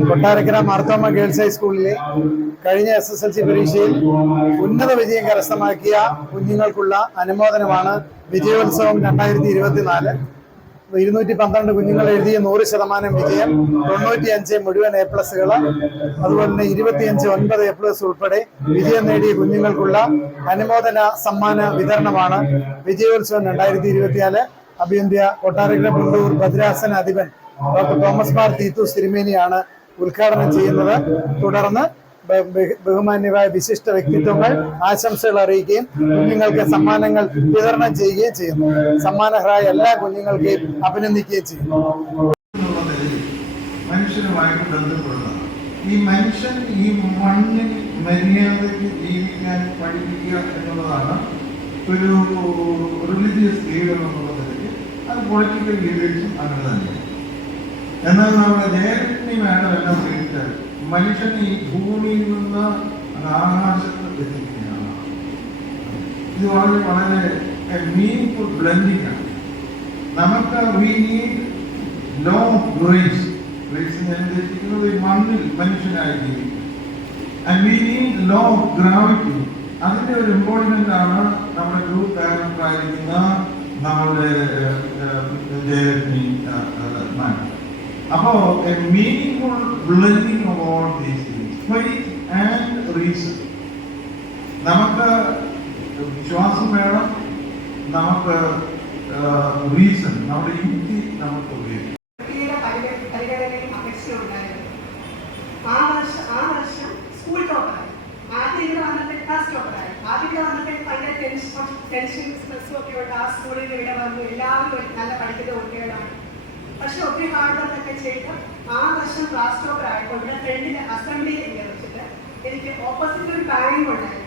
Kottarakkara Marthoma girls ഹൈസ്കൂളിലെ കഴിഞ്ഞ S S L C പരീക്ഷയിൽ ഉന്നത വിജയം കരസ്ഥമാക്കിയ കുഞ്ഞുങ്ങൾക്കുള്ള അനുമോദനമാണ് വിജയോത്സവം രണ്ടായിരത്തി ഇരുപത്തിനാല് ഇരുന്നൂറ്റി പന്ത്രണ്ട് കുഞ്ഞുങ്ങൾ എഴുതിയ നൂറ് ശതമാനം വിജയം തൊണ്ണൂറ്റി അഞ്ച് മുഴുവൻ എ പ്ലസുകൾ അതുപോലെ തന്നെ ഇരുപത്തിയഞ്ച് ഒൻപത് എ പ്ലസ് ഉൾപ്പെടെ വിജയം നേടിയ കുഞ്ഞുങ്ങൾക്കുള്ള അനുമോദന സമ്മാന വിതരണമാണ് വിജയോത്സവം രണ്ടായിരത്തി ഇരുപത്തിനാല് അഭിയന്ത്യ കൊട്ടാരക്കര പുണ്ടൂർ ഭദ്രാസന അധിപൻ ഡോക്ടർ തോമസ് മാർ തീത്തു തിരുമേനിയാണ് ഉദ്ഘാടനം ചെയ്യുന്നത്. തുടർന്ന് ബഹുമാന്യമായ ബഹുമാന്യരായ വിശിഷ്ട വ്യക്തിത്വങ്ങൾ ആശംസകൾ അറിയിക്കുകയും കുഞ്ഞുങ്ങൾക്ക് സമ്മാനങ്ങൾ വിതരണം ചെയ്യുകയും ചെയ്യുന്നു. സമ്മാനഹരായ എല്ലാ കുഞ്ഞുങ്ങൾക്കെയും അഭിനന്ദിക്കുകയും ചെയ്യുന്നു. മനുഷ്യനുമായിട്ട് ഈ മനുഷ്യൻ ഈ മണ്ണിൽ മര്യാദയ്ക്ക് ജീവിക്കാൻ പഠിപ്പിക്കുക എന്നുള്ളതാണ് ഒരു റിലീജിയസ് ലീഡർ എന്നുള്ള നിലയ്ക്ക് അത് പൊളിറ്റിക്കൽ ലീഡേഴ്സും അങ്ങനെ തന്നെയാണ്. എന്നാൽ നമ്മുടെ ജയലക്ഷ്മി മാഡം എല്ലാം ചോദിച്ചാൽ മനുഷ്യൻ ഈ ഭൂമിയിൽ നിന്ന് എത്തിക്കുകയാണ് ഇത് വളരെ വളരെ മീനിങ് ബ്ലെൻഡിങ് ആണ്. നമുക്ക് we need law of grace മണ്ണിൽ മനുഷ്യനായി ജീവിക്കും ആൻഡ് ലോ ഓഫ് ഗ്രാവിറ്റി അതിന്റെ ഒരു ഇമ്പോർട്ടന്റ് ആണ് നമ്മുടെ ഗ്രൂപ്പ് ഡയറക്ടർ ആയിരിക്കുന്ന നമ്മുടെ ജയലക്ഷ്മി മാഡം അപ്പോ meaning full blending of all these faith and reason നമുക്ക് വിശ്വാസം വേണം നമുക്ക് റീസൺ നമ്മുടെ യുക്തി നമുക്ക് ഉപയോഗിക്കാം ആ വർഷം ആ വർഷം സ്കൂൾ ടോപ്പറായി ആദ്യം ഇവിടെ വന്നിട്ട് ക്ലാസ് ടോപ്പറായി ആദ്യം ഇവിടെ വന്നിട്ട് ഭയങ്കര ടെൻഷൻ ടെൻഷൻ സ്ട്രെസ്സും ഒക്കെ ഉണ്ട് ആ സ്കൂളിൽ ഇവിടെ വന്നു. എല്ലാവരും നല്ല പഠിക്കുന്ന കുട്ടികളാണ്. പക്ഷെ ഒത്തിരി ഹാർഡ് വർക്കൊക്കെ ചെയ്ത്. ആ വർഷം ക്ലാസ് ടോപ്പർ ആയിക്കൊണ്ട് ഫ്രണ്ടിന്റെ അസംബ്ലിയിൽ വെച്ചിട്ട് എനിക്ക് ഓപ്പോസിറ്റ് ഒരു ബാങ്ക് ഉണ്ടായിരുന്നു